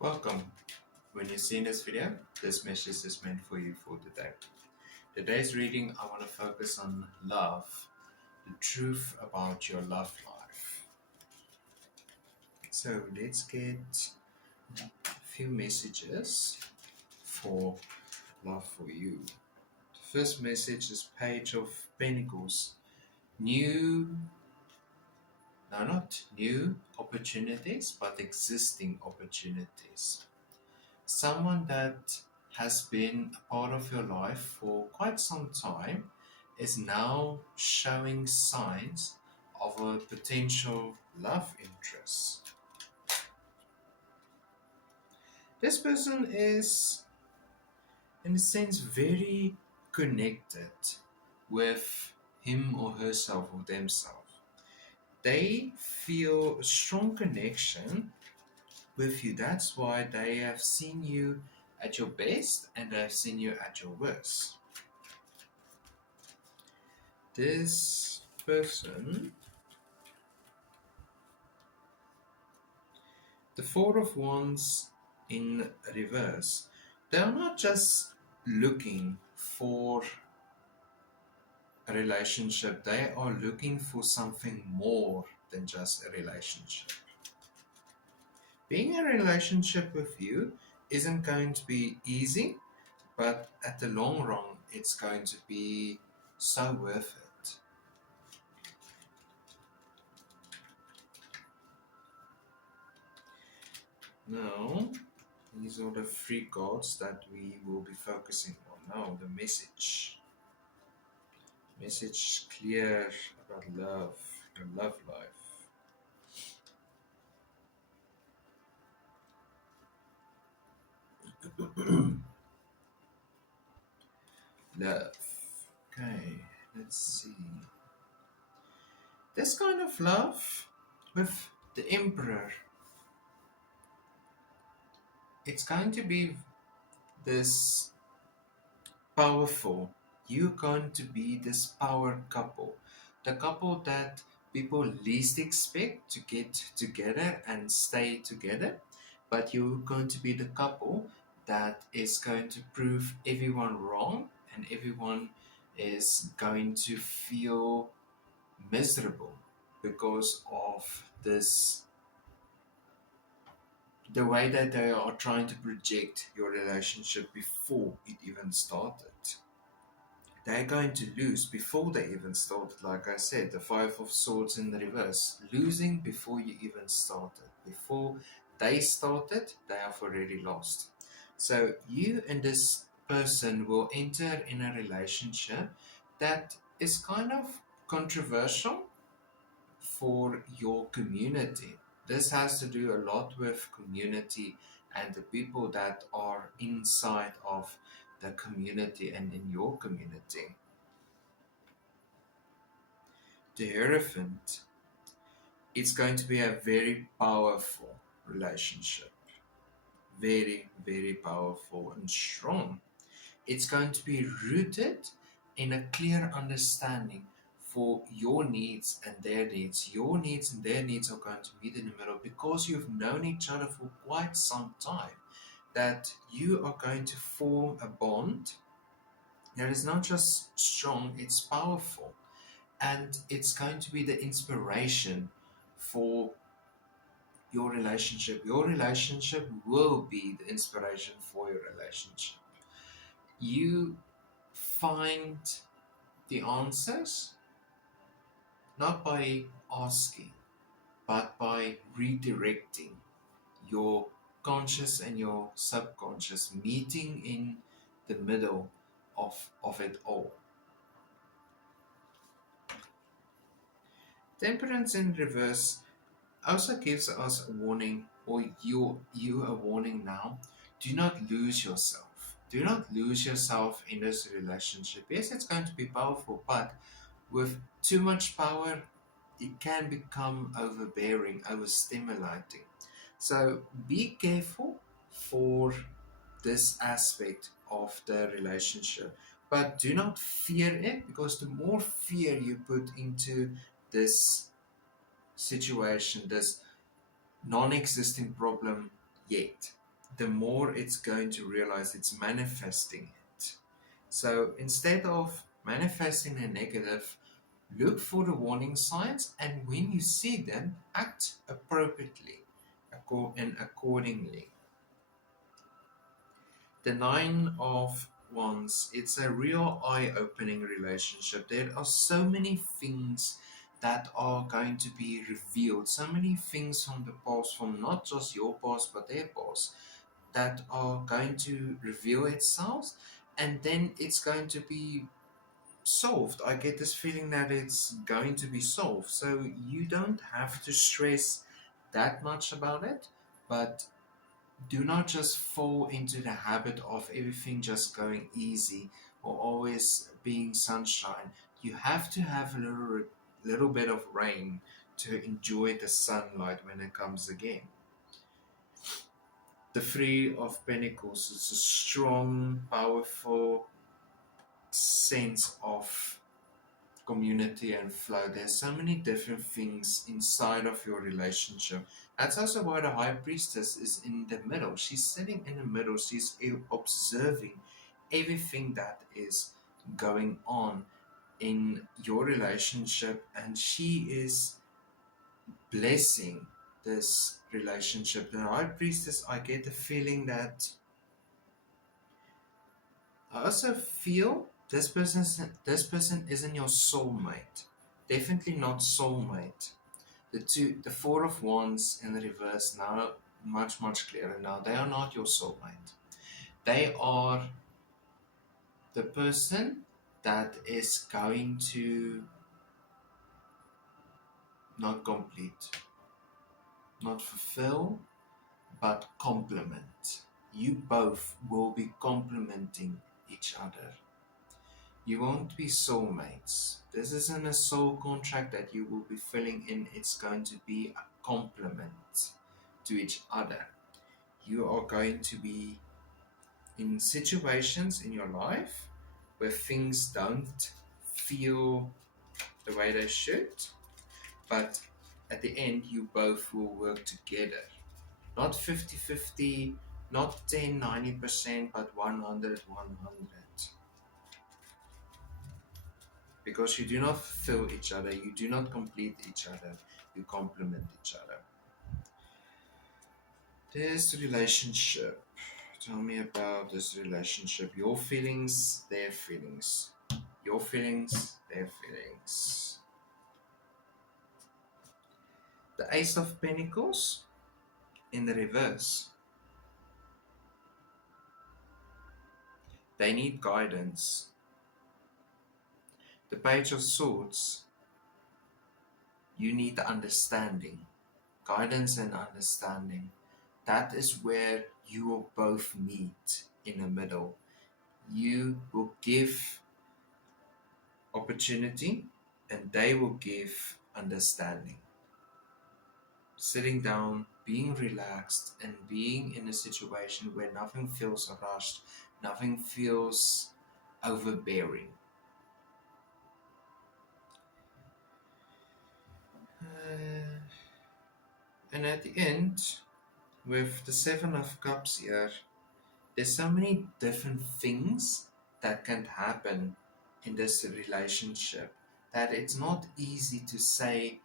Welcome. When you see this video, this message is meant for you for today. Today's reading, I want to focus on love, the truth about your love life. So let's get a few messages for love for you. The first message is Page of Pentacles. Not new opportunities, but existing opportunities. Someone that has been a part of your life for quite some time is now showing signs of a potential love interest. This person is, in a sense, very connected with him or herself or themselves. They feel a strong connection with you. That's why they have seen you at your best and they have seen you at your worst. This person, the Four of Wands in reverse, they are not just looking for a relationship, they are looking for something more than just a relationship. Being in a relationship with you isn't going to be easy, but at the long run, it's going to be so worth it. Now, these are the three cards that we will be focusing on. Now, the message. Message clear about love, your love life. Love. Okay, let's see. This kind of love with the Emperor, it's going to be this powerful. You're going to be this power couple. The couple that people least expect to get together and stay together. But you're going to be the couple that is going to prove everyone wrong and everyone is going to feel miserable because of this, the way that they are trying to project your relationship before it even started. They're going to lose before they even started. Like I said, the Five of Swords in the reverse, losing before you even started. Before they started, they have already lost. So you and this person will enter in a relationship that is kind of controversial for your community. This has to do a lot with community and the people that are inside of the community and in your community. The Hierophant, it's going to be a very powerful relationship. Very, very powerful and strong. It's going to be rooted in a clear understanding for your needs and their needs. Your needs and their needs are going to meet in the middle because you've known each other for quite some time. That you are going to form a bond that is not just strong, it's powerful. And it's going to be the inspiration for your relationship. Your relationship will be the inspiration for your relationship. You find the answers not by asking, but by redirecting your conscious and your subconscious, meeting in the middle of it all. Temperance in reverse also gives us a warning, or you a warning now. Do not lose yourself. Do not lose yourself in this relationship. Yes, it's going to be powerful, but with too much power, it can become overbearing, overstimulating. So be careful for this aspect of the relationship. But do not fear it, because the more fear you put into this situation, this non existing problem yet, the more it's going to realize it's manifesting it. So instead of manifesting a negative, look for the warning signs, and when you see them, act appropriately and accordingly. The Nine of Wands, it's a real eye opening relationship. There are so many things that are going to be revealed, so many things from the past, from not just your past but their past, that are going to reveal itself, and then it's going to be solved. I get this feeling that it's going to be solved. So you don't have to stress that much about it, but do not just fall into the habit of everything just going easy or always being sunshine. You have to have a little bit of rain to enjoy the sunlight when it comes again. The Three of Pentacles is a strong, powerful sense of community and flow. There's so many different things inside of your relationship. That's also why the High Priestess is in the middle. She's sitting in the middle. She's observing everything that is going on in your relationship, and she is blessing this relationship. The High Priestess, I get the feeling that I also feel this person isn't your soulmate. Definitely not soulmate. The Four of Wands in the reverse now much clearer now. They are not your soulmate. They are the person that is going to not complete, not fulfill, but complement. You both will be complementing each other. You won't be soulmates. This isn't a soul contract that you will be filling in. It's going to be a complement to each other. You are going to be in situations in your life where things don't feel the way they should, but at the end, you both will work together. Not 50-50, not 10-90%, but 100-100. Because you do not fulfill each other, you do not complete each other, you complement each other. This relationship, tell me about this relationship. Your feelings, their feelings. Your feelings, their feelings. The Ace of Pentacles in the reverse. They need guidance. The Page of Swords, you need the understanding. Guidance and understanding. That is where you will both meet in the middle. You will give opportunity and they will give understanding. Sitting down, being relaxed, and being in a situation where nothing feels rushed, nothing feels overbearing. And at the end, with the Seven of Cups here, there's so many different things that can happen in this relationship that it's not easy to say,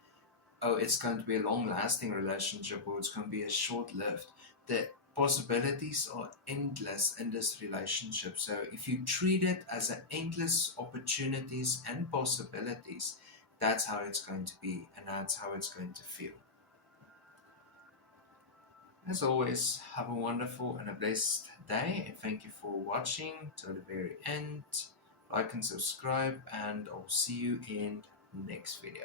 oh, it's going to be a long lasting relationship or it's going to be a short lived. The possibilities are endless in this relationship. So if you treat it as an endless opportunities and possibilities, that's how it's going to be and that's how it's going to feel. As always, have a wonderful and a blessed day, and thank you for watching till the very end. Like and subscribe, and I'll see you in the next video.